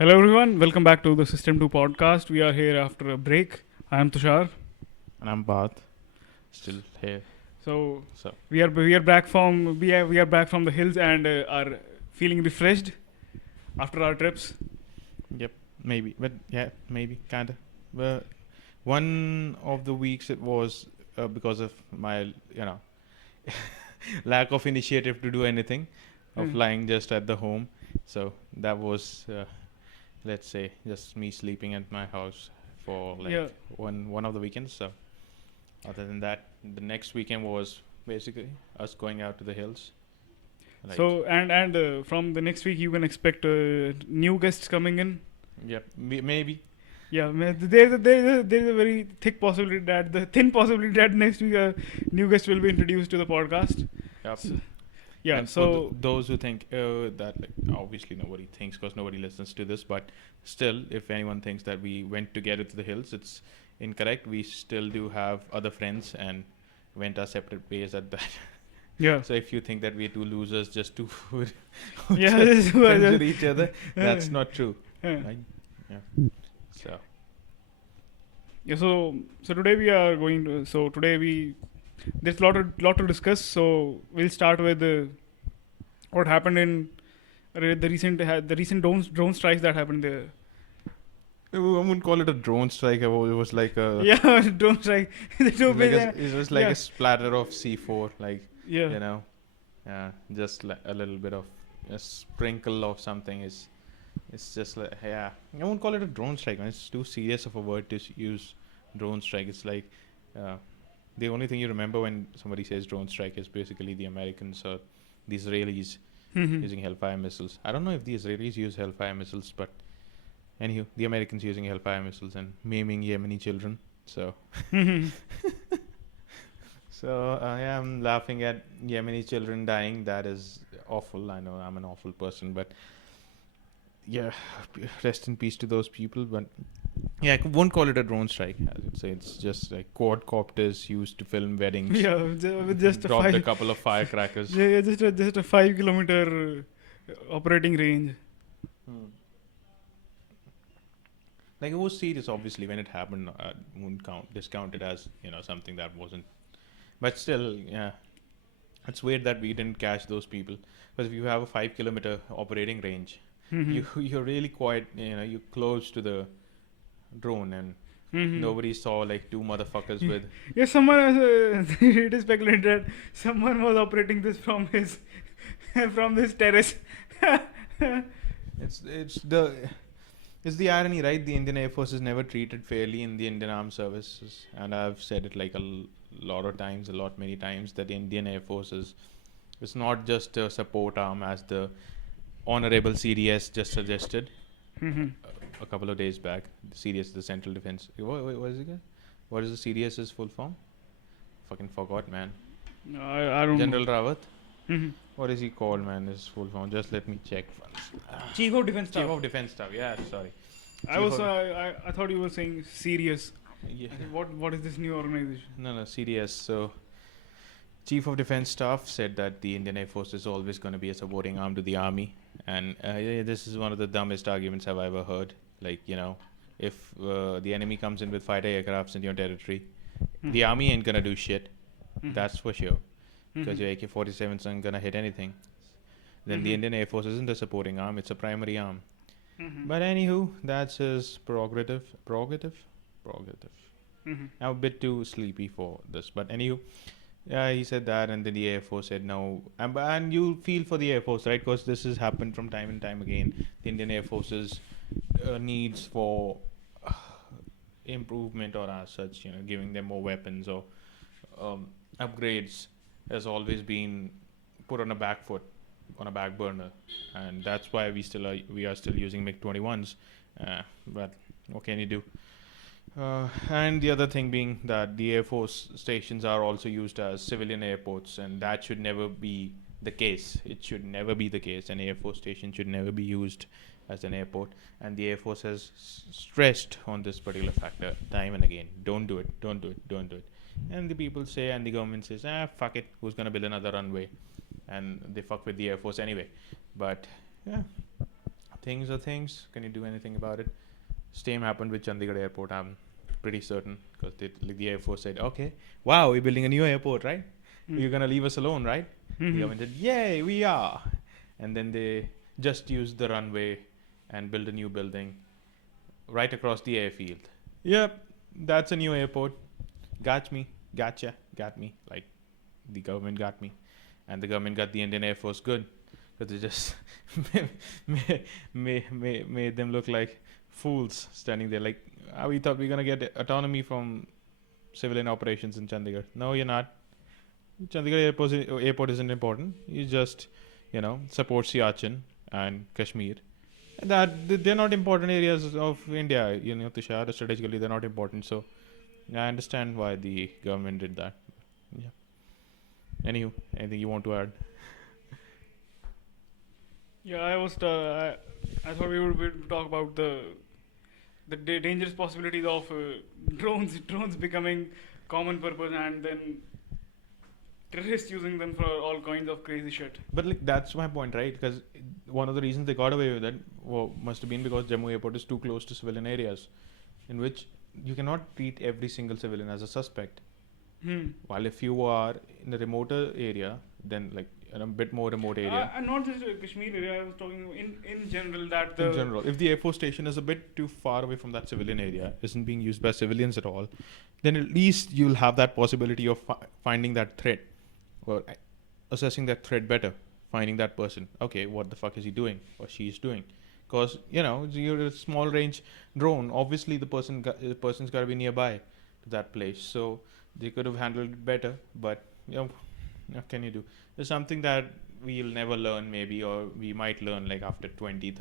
Hello everyone, welcome back to the System 2 podcast. We are here after a break. I am Tushar. And I'm Bath, still here. So So, we are back from the hills and are feeling refreshed after our trips. yep, maybe. But yeah, maybe, kinda. But one of the weeks it was because of my, lack of initiative to do anything, of Hmm. lying just at the home. So that was, let's say, just me sleeping at my house for Yeah. like one of the weekends. So other than that, the next weekend was basically us going out to the hills. Like, So and from the next week you can expect new guests coming in. yep, maybe. Yeah, there's a very thick possibility that the thin possibility that next week a new guest will be introduced to the podcast. Yep. So, yeah. And for So those who think that, like, obviously nobody thinks because nobody listens to this, but still, if anyone thinks that we went together to the hills, it's incorrect. We still do have other friends and went our separate ways at that. yeah. So if you think that we're two losers just to Yeah. This is friends what- with each other, that's not true. Yeah. Right? Yeah. So Yeah, so today we are going to today we there's lot to discuss. So we'll start with what happened in the recent drone strikes that happened there. I wouldn't call it a drone strike. It was like a Yeah, drone strike. The two like big- it was like yeah. a splatter of C4, like yeah, you know, just like a little bit of a sprinkle of something is. It's just like, yeah, I won't call it a drone strike, man. It's too serious of a word to use. Drone strike. It's like uh, the only thing you remember when somebody says drone strike is basically the Americans or the Israelis Mhm. using Hellfire missiles. I don't know if the Israelis use Hellfire missiles, but anywho, the Americans using Hellfire missiles and maiming Yemeni children. So, Mhm. yeah, I'm laughing at Yemeni children dying. That is awful. I know I'm an awful person, but yeah, rest in peace to those people. But yeah, I won't call it a drone strike. I would say it's just like quadcopters used to film weddings. Yeah, with just a dropped a five, couple of firecrackers. yeah, just a 5 kilometer operating range. Like, it was serious, obviously, when it happened. Won't discount it as something that wasn't. But still, yeah, it's weird that we didn't catch those people. Because if you have a 5 kilometer operating range, Mhm. you're really quite you're close to the drone, and Mhm. nobody saw like two motherfuckers with. Yeah, someone it is speculated that someone was operating this from his from this terrace. It's the irony, right? The Indian Air Force is never treated fairly in the Indian Armed Services, and I've said it like many times, that the Indian Air Force is it's not just a support arm, as the Honorable CDS just suggested Mhm. a couple of days back. The CDS, the Central Defense. What is it again? What is the CDS's full form? Fucking forgot, man. I don't General know. Rawat. Mhm. What is he called, man? His full form. Just let me check once. Chief of Defense Chief Staff. of Defense Staff. Yeah, sorry. I Chief was of- I thought you were saying serious. Yeah. I said, what is this new organization? No, CDS. So, Chief of Defense Staff said that the Indian Air Force is always going to be a supporting arm to the army, and this is one of the dumbest arguments I've ever heard. Like, if the enemy comes in with fighter aircrafts in your territory, the army ain't gonna do shit. Mhm. That's for sure. Because Mhm. your AK-47s aren't gonna hit anything. Then the Mhm. Indian Air Force isn't a supporting arm; it's a primary arm. Mhm. But anywho, that's his prerogative. Mhm. I'm a bit too sleepy for this, but anywho, yeah, he said that, and then the Air Force said no. And you feel for the Air Force, right? Because this has happened from time and time again. The Indian Air Force's needs for improvement, or as such, giving them more weapons or upgrades, has always been put on a back foot, on a back burner, and that's why we are still using MiG-21s. But what can you do? And the other thing being that the Air Force stations are also used as civilian airports, and that should never be the case. It should never be the case. An Air Force station should never be used as an airport, and the Air Force has stressed on this particular factor time and again. Don't do it, don't do it, don't do it. And the people say, and the government says, fuck it, who's gonna build another runway? And they fuck with the Air Force anyway. But yeah, things are things. Can you do anything about it? Same happened with Chandigarh airport. I'm pretty certain because the Air Force said, okay, wow, we're building a new airport, right? Hmm. You're gonna leave us alone, right? The Mhm. government said, yay, we are. And then they just used the runway and built a new building right across the airfield. Yep, that's a new airport. Got me, gotcha, got me. Like the government got me, and the government got the Indian Air Force good because they just made them look like fools standing there. Like we thought we are gonna get autonomy from civilian operations in Chandigarh. No, you're not. Chandigarh airport isn't important. You just, support Siachen and Kashmir. And they're not important areas of India. Tushar, strategically they're not important. So I understand why the government did that. Yeah. Anywho, anything you want to add? Yeah, I thought we would talk about the dangerous possibilities of drones becoming common purpose, and then terrorists using them for all kinds of crazy shit. But like that's my point, right? Because one of the reasons they got away with it must have been because Jammu airport is too close to civilian areas, in which you cannot treat every single civilian as a suspect. Hmm. While if you are in a remoter area, then like in a bit more remote area. And not just Kashmir area. I was talking in general that In general, if the Air Force station is a bit too far away from that civilian area, isn't being used by civilians at all, then at least you'll have that possibility of finding that threat or assessing that threat better, finding that person. Okay, what the fuck is he doing or she's doing? Because you're a small range drone. Obviously, the person's got to be nearby to that place, so they could have handled it better. But what can you do? It's something that we'll never learn, maybe, or we might learn like after 20,